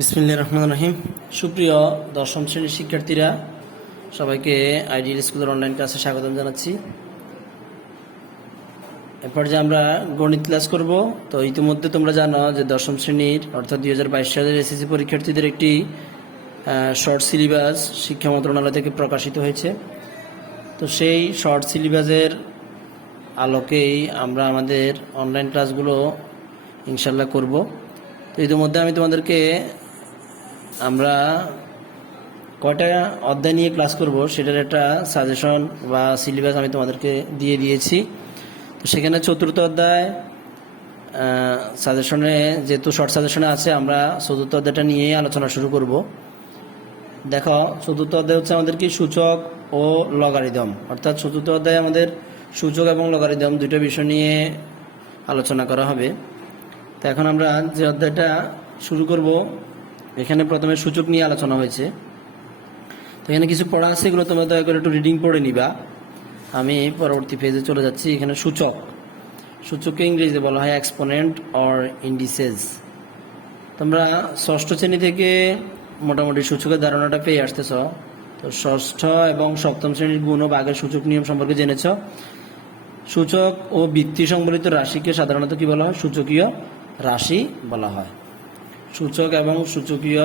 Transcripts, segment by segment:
বিসমিল্লাহির রহমানির রহিম। সুপ্রিয় দশম শ্রেণীর শিক্ষার্থীরা, সবাইকে আইডিয়াল স্কুলের অনলাইন ক্লাসে স্বাগতম জানাচ্ছি। এরপর যে আমরা গণিত ক্লাস করব, তো ইতিমধ্যে তোমরা জানো যে দশম শ্রেণীর অর্থাৎ 2022 সালের এসএসসি পরীক্ষার্থীদের একটি শর্ট সিলেবাস শিক্ষা মন্ত্রণালয় থেকে প্রকাশিত হয়েছে। তো সেই শর্ট সিলেবাসের আলোকেই আমরা আমাদের অনলাইন ক্লাসগুলো ইনশাল্লাহ করব। তো ইতিমধ্যে আমি তোমাদেরকে আমরা কয়টা অধ্যায় নিয়ে ক্লাস করব সেটার একটা সাজেশন বা সিলেবাস আমি তোমাদেরকে দিয়ে দিয়েছি। তো সেখানে চতুর্থ অধ্যায় সাজেশনে, যেহেতু শর্ট সাজেশনে আছে, আমরা চতুর্থ অধ্যায়টা নিয়ে আলোচনা শুরু করব। দেখো, চতুর্থ অধ্যায় হচ্ছে আমাদের কি সূচক ও লগারিদম, অর্থাৎ চতুর্থ অধ্যায়ে আমাদের সূচক এবং লগারিদম দুটো বিষয় নিয়ে আলোচনা করা হবে। তো এখন আমরা যে অধ্যায়টা শুরু করব, এখানে প্রথমে সূচক নিয়ে আলোচনা হয়েছে। তো এখানে কিছু পড়া আছে, এগুলো তোমরা দয়া করে একটু রিডিং পড়ে নিবা। আমি পরবর্তী পেজে চলে যাচ্ছি। এখানে সূচককে ইংরেজিতে বলা হয় এক্সপোনেন্ট অর ইন্ডিসেস। তোমরা ষষ্ঠ শ্রেণী থেকে মোটামুটি সূচকের ধারণাটা পেয়ে আসতেছ। তো ষষ্ঠ এবং সপ্তম শ্রেণীর গুণ ও ভাগের সূচক নিয়ম সম্পর্কে জেনেছ। সূচক ও ভিত্তি সম্বলিত রাশিকে সাধারণত কি বলা হয়? সূচকীয় রাশি বলা হয়। সূচক এবং সূচকীয়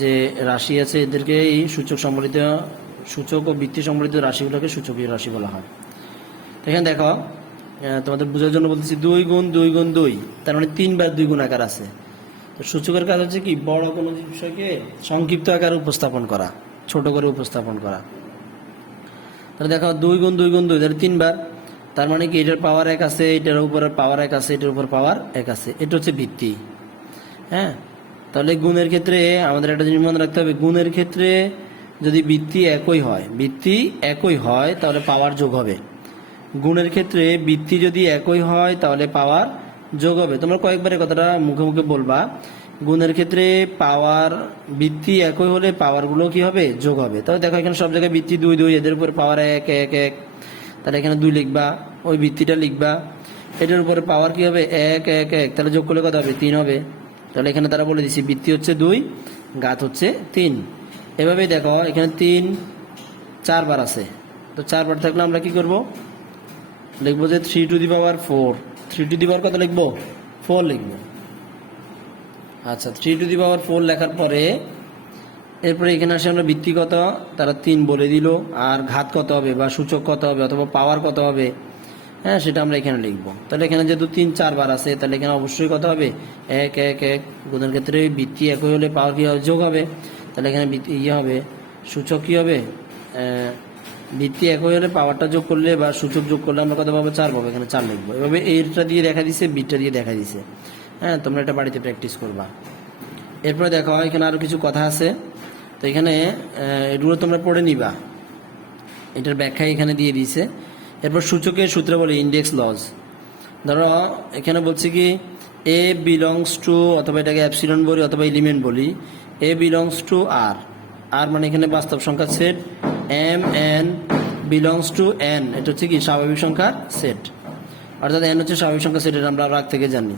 যে রাশি আছে, এদেরকে এই সূচক ও ভিত্তি সম্বলিত রাশিগুলোকে সূচকীয় রাশি বলা হয়। এখানে দেখো, তোমাদের বোঝার জন্য বলতেছি 2 গুণ 2 গুণ 2, তার মানে 3 বার 2 গুণ আকার আছে। তো সূচকের কাজ হচ্ছে কি? বড় কোনো বিষয়কে সংক্ষিপ্ত আকারে উপস্থাপন করা, ছোট করে উপস্থাপন করা। তাহলে দেখো 2 গুণ 2 গুণ 2, তাহলে 3 বার। তার মানে কি এটার পাওয়ার 1 আছে, এটার উপরে পাওয়ার 1 আছে, এটার উপর পাওয়ার 1 আছে। এটা হচ্ছে ভিত্তি। হ্যাঁ, তাহলে গুণের ক্ষেত্রে আমাদের একটা জিনিস মনে রাখতে হবে, গুণের ক্ষেত্রে যদি ভিত্তি একই হয় তাহলে পাওয়ার যোগ হবে। গুণের ক্ষেত্রে ভিত্তি যদি একই হয় তাহলে পাওয়ার যোগ হবে। তোমরা কয়েকবারে কথাটা মুখে মুখে বলবা। গুণের ক্ষেত্রে ভিত্তি একই হলে পাওয়ারগুলো কি হবে? যোগ হবে। তাহলে দেখো, এখানে সব জায়গায় ভিত্তি 2 2, এদের উপরে পাওয়ার 1 1 1, তাহলে এখানে 2 লিখবা, ওই ভিত্তিটা লিখবা, এটার উপরে পাওয়ার কি হবে? 1 1 1, তাহলে যোগ করলে কত হবে? 3 হবে। তাহলে এখানে তারা বলে দিচ্ছি ভিত্তি হচ্ছে 2, ঘাত হচ্ছে 3। এভাবেই দেখো, এখানে 3 4 বার আছে। তো 4 বার থাকলে আমরা কি করব? লিখবো যে 3 two the power 4। 3 two the পাওয়ার কত লিখবো? 4 লিখবো। আচ্ছা, 3 টু দি পাওয়ার 4 লেখার পরে এরপরে এখানে আসে আমরা ভিত্তি কত, তারা 3 বলে দিল, আর ঘাত কত হবে বা সূচক কত হবে অথবা পাওয়ার কত হবে, হ্যাঁ, সেটা আমরা এখানে লিখবো। তাহলে এখানে যেহেতু 3 4 বার আছে, তাহলে এখানে অবশ্যই কত হবে? 1 1 1। গুণের ক্ষেত্রে ভিত্তি একই হলে পাওয়ার কি হবে? যোগ হবে। তাহলে এখানে হবে, সূচক কি হবে? ভিত্তি একই হলে পাওয়ারটা যোগ করলে বা সূচক যোগ করলে আমরা কত পাবো? 4 পাবো। এখানে 4 লিখবো। এভাবে এইটা দিয়ে দেখা দিছে, বিটটা দিয়ে দেখা দিছে। হ্যাঁ, তোমরা এটা বাড়িতে প্র্যাকটিস করবা। এরপরে দেখো, এখানে আরো কিছু কথা আছে। তো এখানে এগুলো তোমরা পড়ে নিবা, এটার ব্যাখ্যা এখানে দিয়ে দিয়েছে। এরপর সূচকের সূত্র বলে ইন্ডেক্স লজ। ধরো এখানে বলছি কি, এ বিলংস টু, অথবা এটাকে অ্যাপসিলন বলি অথবা এলিমেন্ট বলি, এ বিলংস টু আর। আর মানে এখানে বাস্তব সংখ্যার সেট। M N belongs to N, এটা হচ্ছে কি? স্বাভাবিক সংখ্যার সেট। অর্থাৎ এন হচ্ছে স্বাভাবিক সংখ্যার সেট, এটা আমরা আগ থেকে জানি।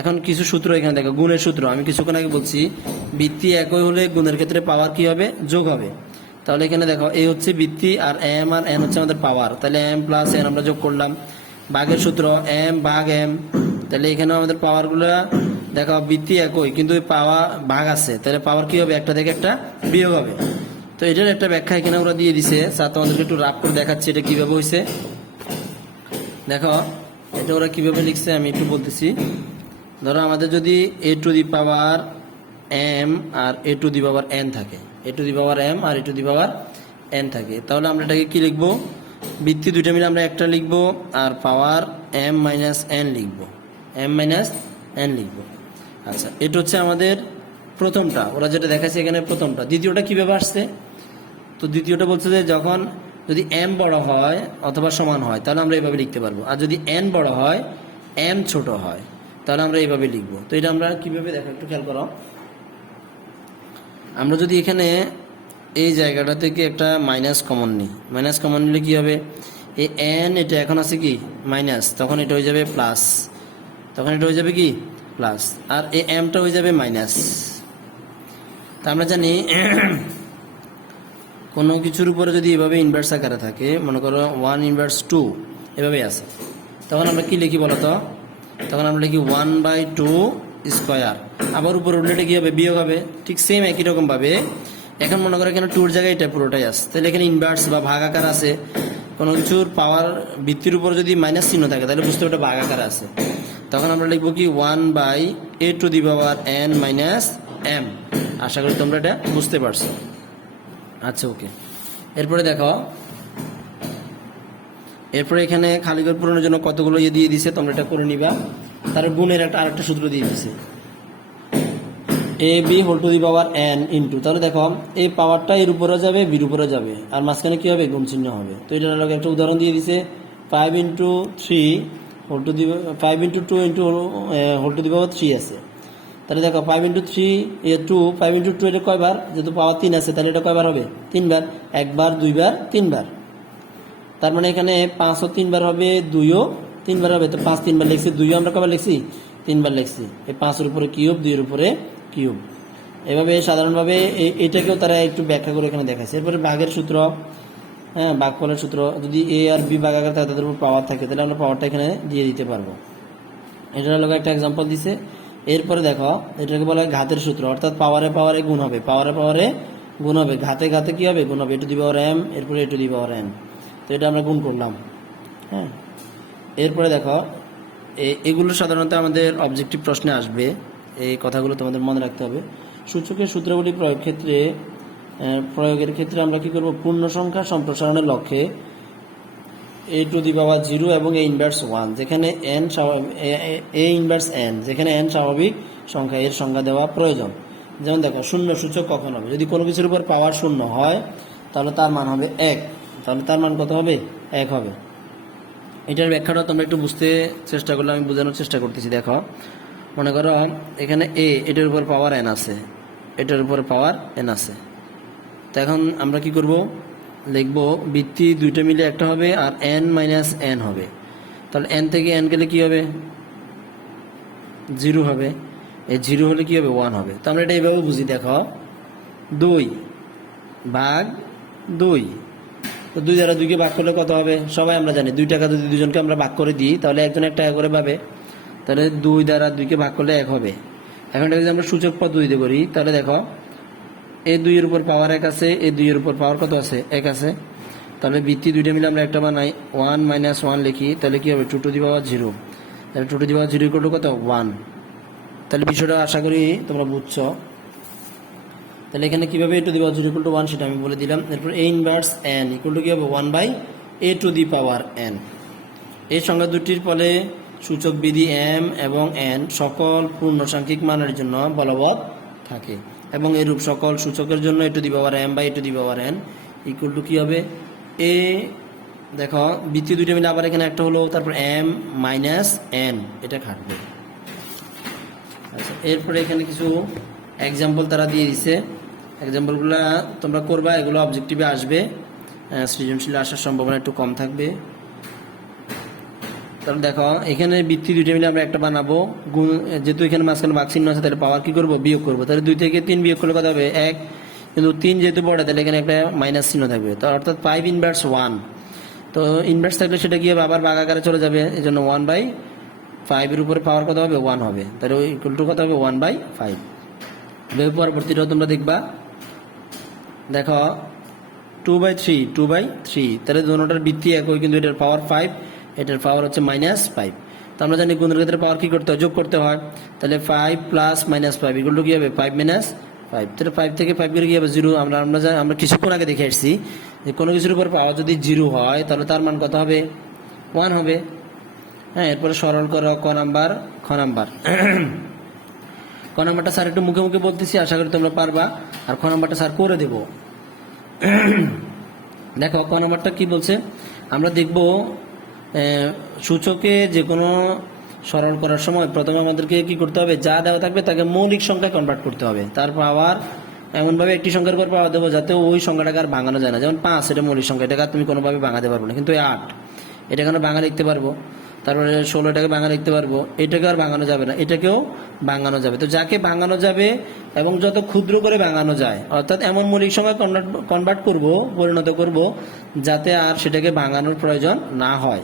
এখন কিছু সূত্র এখানে দেখো, গুণের সূত্র। আমি কিছুক্ষণ আগে বলছি ভিত্তি একই হলে গুণের ক্ষেত্রে পাওয়ার কি হবে? যোগ হবে। তাহলে এখানে দেখো, এ হচ্ছে ভিত্তি আর এম আর এন হচ্ছে আমাদের পাওয়ার। তাহলে এম প্লাস এন আমরা যোগ করলাম। ভাগের সূত্র এম ভাগ এম। তাহলে এখানে আমাদের পাওয়ারগুলো দেখো, ভিত্তি একই কিন্তু পাওয়ার ভাগ আছে, তাহলে পাওয়ার কি হবে? একটা থেকে একটা বিয়োগ হবে। তো এটার একটা ব্যাখ্যা এখানে ওরা দিয়ে দিছে। স্যার তোমাদেরকে একটু রাগ করে দেখাচ্ছি এটা কিভাবে হয়েছে। দেখো, এটা ওরা কিভাবে লিখছে আমি একটু বলতেছি। ধরো আমাদের যদি a to the power m আর a to the power n থাকে, a to the power m আর a to the power n থাকে, তাহলে আমরা এটাকে কি লিখবো? ভিত্তি দুইটা মিলে আমরা একটা লিখবো, আর পাওয়ার এম মাইনাস এন লিখবো, এম মাইনাস এন লিখবো। আচ্ছা, এটা হচ্ছে আমাদের প্রথমটা, ওরা যেটা দেখাচ্ছে এখানে প্রথমটা। দ্বিতীয়টা কিভাবে আসছে? তো দ্বিতীয়টা বলছে যে যখন যদি এম বড় হয় অথবা সমান হয় তাহলে আমরা এইভাবে লিখতে পারবো, আর যদি এন বড় হয় এম ছোট হয় তাহলে আমরা এইভাবে লিখবো। তো এটা আমরা কিভাবে দেখো, একটু খেয়াল করো। আমরা যদি এখানে এই জায়গাটা থেকে একটা মাইনাস কমন নিই, মাইনাস কমন নিলে কি হবে? এই এন এটা এখন আছে কি মাইনাস, তখন এটা হয়ে যাবে প্লাস, তখন এটা হয়ে যাবে কি প্লাস, আর এই এমটা হয়ে যাবে মাইনাস। তা আমরা জানি কোনো কিছুর উপরে যদি এভাবে ইনভার্স আকারে থাকে, মনে করো 1/2 এভাবে আছে, তখন আমরা কি লিখি বলতো? তখন আমরা লিখি 1/2 স্কোয়ার। আবার উপরে উঠলে কি হবে? বিয়োগ হবে। ঠিক সেম একই রকমভাবে এখন মনে করো এখানে 2 জায়গায় এটা পুরোটাই আছে, তাহলে এখানে ইনভার্স বা ভাগ আকার আছে। কোনো কিছুর পাওয়ার ভিত্তির উপর যদি মাইনাস চিহ্ন থাকে তাহলে বুঝতে হবে এটা ভাগ আকার আছে। তখন আমরা লিখবো কি 1/a⁴n - m। আশা করি তোমরা এটা বুঝতে পারছো। আচ্ছা, ওকে। এরপরে দেখো, এরপরে এখানে খালি ঘর পূরণের জন্য কতগুলো দিয়ে দিছে, তোমরা এটা করে নিবা। তার গুণের আরেকটা সূত্র দিয়ে দিছে, ab⁴n ইন্টু, তাহলে দেখো এই পাওয়ারটা এর উপরে যাবে, বির উপরে যাবে, আর মাঝখানে কি হবে? গুণ চিহ্ন হবে। তো এটার লগে একটা উদাহরণ দিয়ে দিছে, 5 × 3 5 × 2 × 3 আছে। তাহলে দেখো 5 × 3 2, 5 × 2 এটা কয়বার? যেহেতু পাওয়ার 3 আছে তাহলে এটা কয়বার হবে? 3 বার। 1 বার, 2 বার, 3 বার। তার মানে এখানে 5 ও 3 বার হবে, 2 ও 3 বার হবে। তো 5 3 বার লিখছি, 2 আমরা কয়বার লিখছি? 3 বার লিখছি। এই 5 এর উপরে কিউব, 2 এর উপরে কিউব। এভাবে সাধারণভাবে এটাকেও তারা একটু ব্যাখ্যা করে এখানে দেখাচ্ছে। এরপরে ভাগের সূত্র, হ্যাঁ, ভাগফলের সূত্র। যদি এ আর বি ভাগাকার থাকে তাদের উপর পাওয়ার থাকে তাহলে আমরা পাওয়ারটা এখানে দিয়ে দিতে পারবো। এটার লগে একটা এক্সাম্পল দিছে। এরপরে দেখো, এটাকে বলা হয় ঘাতের সূত্র, অর্থাৎ পাওয়ারে পাওয়ারে গুণ হবে, পাওয়ারে পাওয়ারে গুণ হবে, ঘাতে ঘাতে কি হবে? গুণ হবে। a⁴m, এরপরে a⁴n। তো এটা আমরা গুণ করলাম, হ্যাঁ। এরপরে দেখো, এগুলো সাধারণত আমাদের অবজেক্টিভ প্রশ্নে আসবে, এই কথাগুলো তোমাদের মনে রাখতে হবে। সূচকের সূত্রাবলী প্রয়োগের ক্ষেত্রে আমরা কি করব? পূর্ণ সংখ্যা সম্প্রসারণের লক্ষ্যে a⁴ এবং a⁻1, যেখানে a⁻n, যেখানে n স্বাভাবিক সংখ্যা, এর সংজ্ঞা দেওয়া প্রয়োজন। যেমন দেখো, শূন্য সূচক কখন হবে? যদি কোনো কিছুর উপর পাওয়ার শূন্য হয় তাহলে তার মান হবে 1, তাহলে তার মান কত হবে? 1 হবে। এটার ব্যাখ্যাটা তোমরা একটু বুঝতে চেষ্টা করলে, আমি বোঝানোর চেষ্টা করতেছি। দেখো, মনে করো এখানে এটার উপর পাওয়ার n আছে, এটার উপর পাওয়ার n আছে। তো এখন আমরা কি করব? লিখবো ভিত্তি দুইটা মিলে একটা হবে আর n - n হবে। তাহলে n থেকে n গেলে কি হবে? 0 হবে। এই 0 হলে কি হবে? 1 হবে। তো আমরা এটা এইভাবে বুঝি। দেখো, 2/2। তো 2 দ্বারা 2কে ভাগ করলে কত হবে? সবাই আমরা জানি 2 টাকা যদি দুজনকে আমরা ভাগ করে দিই তাহলে একজন 1 টাকা করে পাবে। তাহলে 2 দ্বারা 2কে ভাগ করলে 1 হবে। এখন যদি আমরা সূচক পদ্ধতিতে করি তাহলে দেখো, এই 2 এর উপর পাওয়ার 1 আছে, এই 2 এর উপর পাওয়ার কত আছে? 1 আছে। তাহলে ভিত্তি দুইটা মিলে আমরা একটা বানাই, 1 - 1 লিখি, তাহলে কি হবে? 2⁴0। তাহলে 2⁴0 = কত? 1। তাহলে বিষয়টা আশা করি তোমরা বুঝছো। তাহলে এখানে কিভাবে a⁴ = 1 সেটা আমি বলে দিলাম। এরপর a⁻n = কি হবে? 1/a⁴n। এই সংখ্যা দুটির ফলে সূচক বিধি m এবং n সকল পূর্ণসাংখ্যিক মানের জন্য বলবৎ থাকে, এবং এরূপ সকল সূচকের জন্য a⁴m/a⁴n = কি হবে? দেখো, ভিত্তি দুইটা মিলে আবার এখানে একটা হলো, তারপর m - n, এটা খাটবে। আচ্ছা, এরপরে এখানে কিছু এক্সাম্পল তারা দিয়ে দিছে। এক্সাম্পলগুলো তোমরা করবা, এগুলো অবজেক্টিভে আসবে, সৃজনশীলে আসার সম্ভাবনা একটু কম থাকবে। তাহলে দেখো, এখানে ভিত্তি দুইটা মিলে আমরা একটা বানাবো, গুণ, যেহেতু এখানে মাঝখানে ভাগ চিহ্ন আছে তাহলে পাওয়ার কি করবো? বিয়োগ করবো। তাহলে 2 থেকে 3 বিয়োগ করলে কত হবে? 1। কিন্তু 3 যেহেতু বড় তাহলে এখানে একটা মাইনাস চিহ্ন থাকবে, তো অর্থাৎ 5/1। তো ইনভার্স থাকলে সেটা কি হবে? আবার ভাগ আকারে চলে যাবে, এই জন্য 1/5 এর উপরে পাওয়ার কত হবে? 1 হবে। তাহলে ইকুয়াল টু কত হবে? 1/5। পরবর্তীটাও তোমরা দেখবা। দেখো, 2/3, তাহলে দুটোটার ভিত্তি একই, কিন্তু এটার পাওয়ার 5, এটার পাওয়ার হচ্ছে -5। তো আমরা জানি গুণের ক্ষেত্রে পাওয়ার কি করতে হয়? যোগ করতে হয়। তাহলে 5 + -5 = কি হবে? 5 - 5। তাহলে 5 থেকে 5 গেলে কি হবে? 0। আমরা কিছুক্ষণ আগে দেখে আসছি যে কোনো কিছুর উপর পাওয়ার যদি 0 হয় তাহলে তার মান কত হবে? 1 হবে। হ্যাঁ, এরপরে সরল করো খ নাম্বার। ক নাম্বারটা স্যার একটু মুখে মুখে বলতেছি, আশা করি তোমরা পারবা। আর খ নাম্বারটা স্যার করে দেব। দেখো, ক নাম্বারটা কি বলছে? আমরা দেখব সূচকে যে কোনো সরল করার সময় প্রথমে আমাদেরকে কি করতে হবে? যা দেওয়া থাকবে তাকে মৌলিক সংখ্যায় কনভার্ট করতে হবে। তারপর আবার এমনভাবে একটি সংখ্যার পর পাওয়া দেবো যাতে ওই সংখ্যাটাকে আর ভাঙানো যায় না। যেমন 5, এটা মৌলিক সংখ্যা, এটাকে তুমি কোনোভাবে ভাঙাতে পারবো না। কিন্তু 8, এটা কেন ভাঙা লিখতে পারবো। তারপরে 16টাকে ভাঙা লিখতে পারবো, এটাকে আর ভাঙানো যাবে না, এটাকেও ভাঙানো যাবে। তো যাকে ভাঙানো যাবে এবং যত ক্ষুদ্র করে ভাঙানো যায়, অর্থাৎ এমন মৌলিক সংখ্যা কনভার্ট করব, পরিণত করব, যাতে আর সেটাকে ভাঙানোর প্রয়োজন না হয়।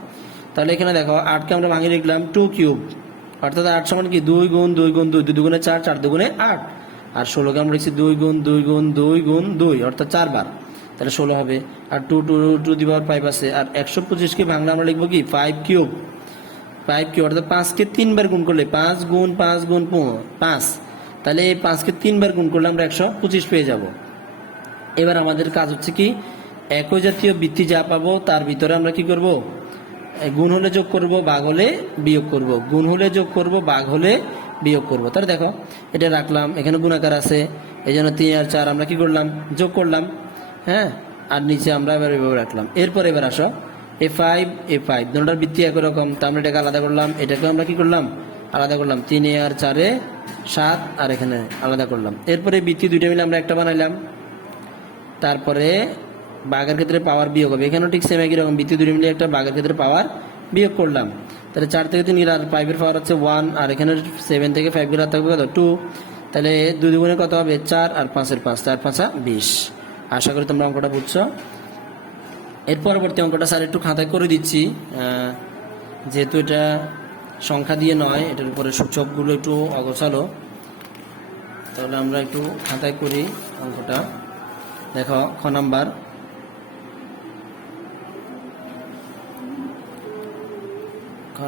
তাহলে এখানে দেখো 8কে আমরা ভাঙিয়ে লিখলাম 2 কিউব, অর্থাৎ 8 সমান কি 2 গুণ 2 গুণ 2, 2 দুগুণে 4, 4 দুগুণে 8। আর 16কে আমরা লিখছি 2 গুণ 2 গুণ 2 গুণ 2, অর্থাৎ 4 বার, তাহলে 16 হবে। আর 2 টু দি পাওয়ার 5 আছে। আর 125কে ভাঙলে আমরা লিখবো কি 5 কিউব, 5 কিউব, অর্থাৎ 5কে 3 বার গুণ করলে 5 গুণ 5 গুণ 5, তাহলে এই 5কে 3 বার গুণ করলে আমরা 125 পেয়ে যাব। এবার আমাদের কাজ হচ্ছে কি, একই জাতীয় বৃত্তি যা পাবো তার ভিতরে আমরা কি করব, গুণ হলে যোগ করব, ভাগ হলে বিয়োগ করব, গুণ হলে যোগ করব, ভাগ হলে বিয়োগ করব। তাহলে দেখো এটা রাখলাম, এখানে গুণাকার আছে, এই জন্য 3 আর 4 আমরা কি করলাম, যোগ করলাম, হ্যাঁ। আর নিচে আমরা এবার এভাবে রাখলাম। এবার আসো A5 দুটোটার বৃত্তি একই রকম, তো আমরা এটাকে আলাদা করলাম, এটাকে আমরা কি করলাম, আলাদা করলাম। 3 আর 4 7, আর এখানে আলাদা করলাম। এরপরে বৃত্তি দুইটা মিলে আমরা একটা বানাইলাম। তারপরে ভাগের ক্ষেত্রে পাওয়ার বিয়োগ হবে, এখানেও ঠিক সেম একই রকম, বৃত্তি দুইটা মিলে একটা ভাগের ক্ষেত্রে পাওয়ার বিয়োগ করলাম। তাহলে 4 থেকে 3 আর 5 পাওয়ার হচ্ছে 1, আর এখানে 7 থেকে 5 গেলে থাকবে কত 2, তাহলে 2 দুগুণে কত হবে 4, আর 5 এর 5, 4 5 20। আশা করি তোমরা অঙ্কটা বুঝছো। এর পরবর্তী অঙ্কটা স্যার একটু খাতায় করে দিচ্ছি, যেহেতু এটা সংখ্যা দিয়ে নয়, এটার উপরে সূচকগুলো একটু অগোছালো, তাহলে আমরা একটু খাতায় করি অঙ্কটা। দেখো খ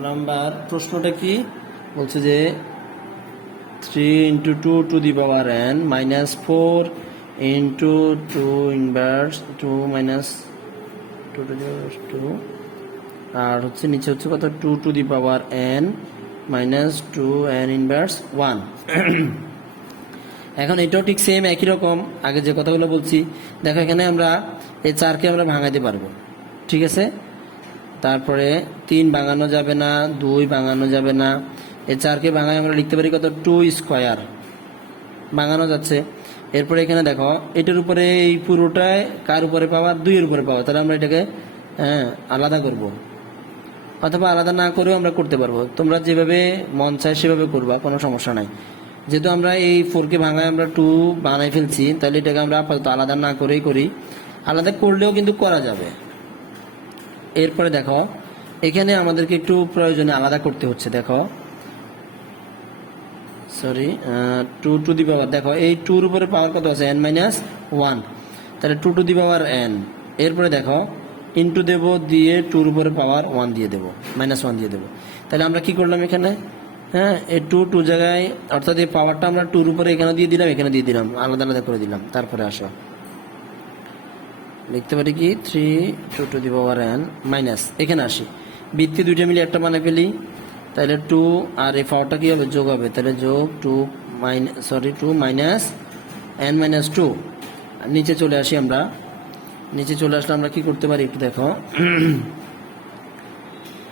নাম্বার প্রশ্নটা কি বলছে যে 3 × 2 to the power n minus 4 × 2 inverse 2 minus 2 to the power 2, আর হচ্ছে নিচে হচ্ছে কত 2 to the power n minus 2 n inverse 1। এখন এটাও ঠিক সেম একই রকম, আগে যে কথাগুলো বলছি। দেখো এখানে আমরা এই 4কে আমরা ভাঙাতে পারবো, ঠিক আছে। তারপরে 3 ভাঙানো যাবে না, 2 ভাঙানো যাবে না, এই 4কে ভাঙায় আমরা লিখতে পারি কত 2 স্কোয়ার, ভাঙানো যাচ্ছে। এরপরে এখানে দেখো এটার উপরে এই পুরোটায় কার উপরে পাওয়া, 2 এর উপরে পাওয়া, তাহলে আমরা এটাকে আলাদা করব, অথবা আলাদা না করেও আমরা করতে পারবো। তোমরা যেভাবে মন চায় সেভাবে করবা, কোনো সমস্যা নাই। যেহেতু আমরা এই 4কে ভাঙায় আমরা 2 বানাই ফেলছি, তাহলে এটাকে আমরা আপাতত আলাদা না করেই করি, আলাদা করলেও কিন্তু করা যাবে। এরপরে দেখো এখানে আমাদেরকে একটু প্রয়োজনে আলাদা করতে হচ্ছে। দেখো সরি 2 টু দি পাওয়ার, দেখো এই 2 এর উপরে পাওয়ার কত আছে n মাইনাস 1, তাহলে 2 টু দি পাওয়ার n। এরপরে দেখো ইনটু দেব, দিয়ে 2 এর উপরে পাওয়ার 1 দিয়ে দেবো, মাইনাস 1 দিয়ে দেবো। তাহলে আমরা কি করলাম এখানে, হ্যাঁ এই 2 জায়গায়, অর্থাৎ এই পাওয়ারটা আমরা 2 এর উপরে এখানে দিয়ে দিলাম, এখানে দিয়ে দিলাম, আলাদা আলাদা করে দিলাম। তারপরে আসো লিখতে পারি কি 3 two the power n minus, এখানে আসি বৃত্তি দুইটা মিলে একটা মানে ফেলি, তাহলে 2 আর এই পাওয়ারটা কি হবে, যোগ হবে, তাহলে যোগ 2 মাইনাস n মাইনাস 2। নিচে চলে আসি আমরা, নিচে চলে আসলে আমরা কি করতে পারি একটু দেখো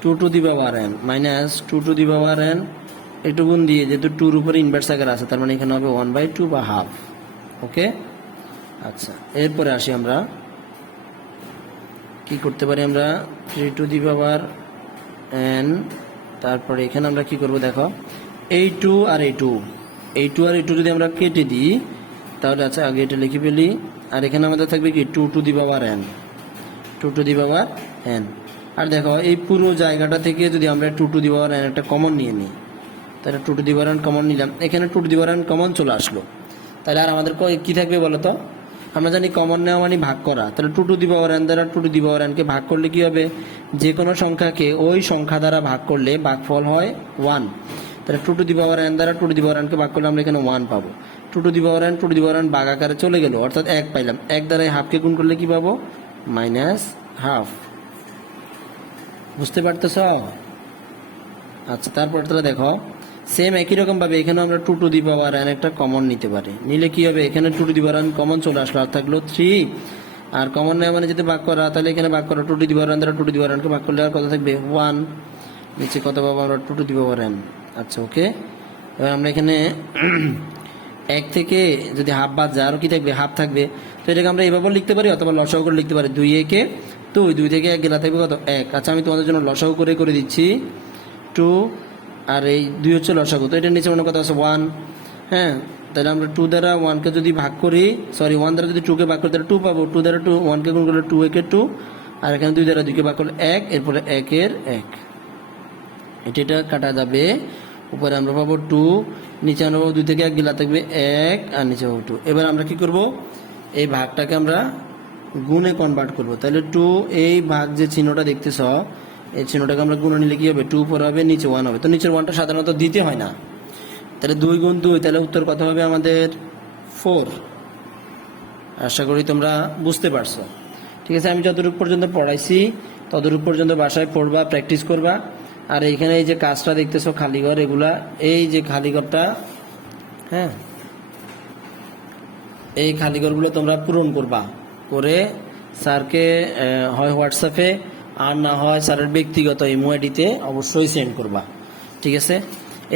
2 to the power n minus 2 to the power n, একটু গুণ দিয়ে, যেহেতু 2 এর উপরে ইনভার্স আকার আছে, তার মানে এখানে হবে 1/2 বা হাফ। ওকে, আচ্ছা এরপরে আসি আমরা কি করতে পারি, আমরা 3 টু দি পাওয়ার n, তারপরে এখানে আমরা কি করব দেখো এই 2 আর এই 2 যদি আমরা কেটে দিই, তাহলে আচ্ছা আগে এটা লিখে ফেলি, আর এখানে আমাদের থাকবে কি 2 to the power n, 2 to the power n। আর দেখো এই পুরো জায়গাটা থেকে যদি আমরা 2 টু দি পাওয়ার n একটা কমন নিয়ে নিই, তাহলে 2 to the power n common নিলাম, এখানে 2 to the power n common চলে আসলো। তাহলে আর আমাদের কি থাকবে বলো তো, আমরা জানি কমন নেওয়া মানে ভাগ করা, তাহলে 2 টু দি পাওয়ার n দ্বারা 2 টু দি পাওয়ার n কে ভাগ করলে কি হবে, যে কোনো সংখ্যাকে ওই সংখ্যা দ্বারা ভাগ করলে ভাগফল হয় 1। তাহলে 2 টু দি পাওয়ার n দ্বারা 2 টু দি পাওয়ার n কে ভাগ করলে আমরা এখানে 1 পাবো। 2 টু দি পাওয়ার n ভাগ আকারে চলে গেল, অর্থাৎ 1 পাইলাম, 1 দ্বারা হাফকে গুণ করলে কি পাবো, মাইনাস হাফ। বুঝতে পারতেছ? আচ্ছা তারপর তাহলে দেখো সেম একই রকম ভাবে এখানে আমরা 2 টু দি পাওয়ার n একটা কমন নিতে পারি, নিলে কি হবে, এখানে 2 to the power n common চলে আসলো, আর থাকলো 3, আর কমন নেওয়া মানে যদি ভাগ করা, তাহলে এখানে ভাগ করা 2 টু দি পাওয়ার n দ্বারা 2 টু দি পাওয়ার n কে ভাগ করলে আর কত থাকবে 1, নিচে কত পাবো আমরা 2 টু দি পাওয়ার n। আচ্ছা ওকে, এবার আমরা এখানে 1 থেকে যদি হাফ বাদ যায় আরও কি থাকবে, হাফ থাকবে। তো এটাকে আমরা এভাবে লিখতে পারি, অথবা লসাগু করে লিখতে পারি, 2 একে 2 থেকে 1 গেলা থাকবে কত 1। আচ্ছা আমি তোমাদের জন্য লসাগু করে দিচ্ছি, টু, আর এই 2 হচ্ছে লসাগু। তো এটার নিচে মনে কথা আছে 1, হ্যাঁ, তাহলে আমরা 2 দ্বারা 1কে যদি ভাগ করি, সরি 1 দ্বারা যদি 2কে ভাগ করি তাহলে 2 পাবো। 2 দ্বারা 1কে গুণ করলে 2 একে 2, আর এখানে 2 দ্বারা 2কে ভাগ করলে 1, এরপরে 1 এর 1, এটা কাটা যাবে। উপরে আমরা পাবো 2, নিচে আমরা পাবো 2 থেকে 1 গেলে থাকবে 1, আর নিচে পাবো 2। এবার আমরা কি করব, এই ভাগটাকে আমরা গুণে কনভার্ট করব। তাহলে 2, এই ভাগ যে চিহ্নটা দেখতেছ, এই চিহ্নটাকে আমরা গুণে নিলে কি হবে, 2 পরে হবে, নিচে 1 হবে। তো নিচের 1টা সাধারণত দিতে হয় না, তাহলে 2 গুণ 2, তাহলে উত্তর কত হবে আমাদের 4। আশা করি তোমরা বুঝতে পারছো। ঠিক আছে, আমি যতটুকু পর্যন্ত পড়াইছি ততটুকু পর্যন্ত বাসায় পড়বা, প্র্যাকটিস করবা। আর এইখানে এই যে কাজটা দেখতেছো খালিঘর, এগুলা এই যে খালিঘরটা, হ্যাঁ, এই খালিঘরগুলো তোমরা পূরণ করবা, করে স্যারকে হয় হোয়াটসঅ্যাপে আর না হয় স্যারের ব্যক্তিগত ইমো আইডিতে অবশ্যই সেন্ড করবা। ঠিক আছে,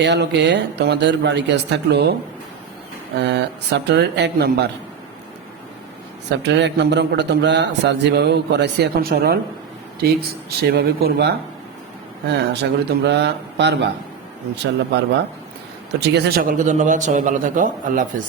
এই আলোকে তোমাদের বাড়ি কাজ থাকলো চ্যাপ্টারের 1 নাম্বার, চ্যাপ্টারের 1 নাম্বার অঙ্কটা তোমরা স্যার যেভাবে করাইছি এখন সরল ঠিক সেভাবে করবা। হ্যাঁ, আশা করি তোমরা পারবা, ইনশাল্লাহ পারবা। তো ঠিক আছে, সকলকে ধন্যবাদ, সবাই ভালো থাকো, আল্লাহ হাফেজ।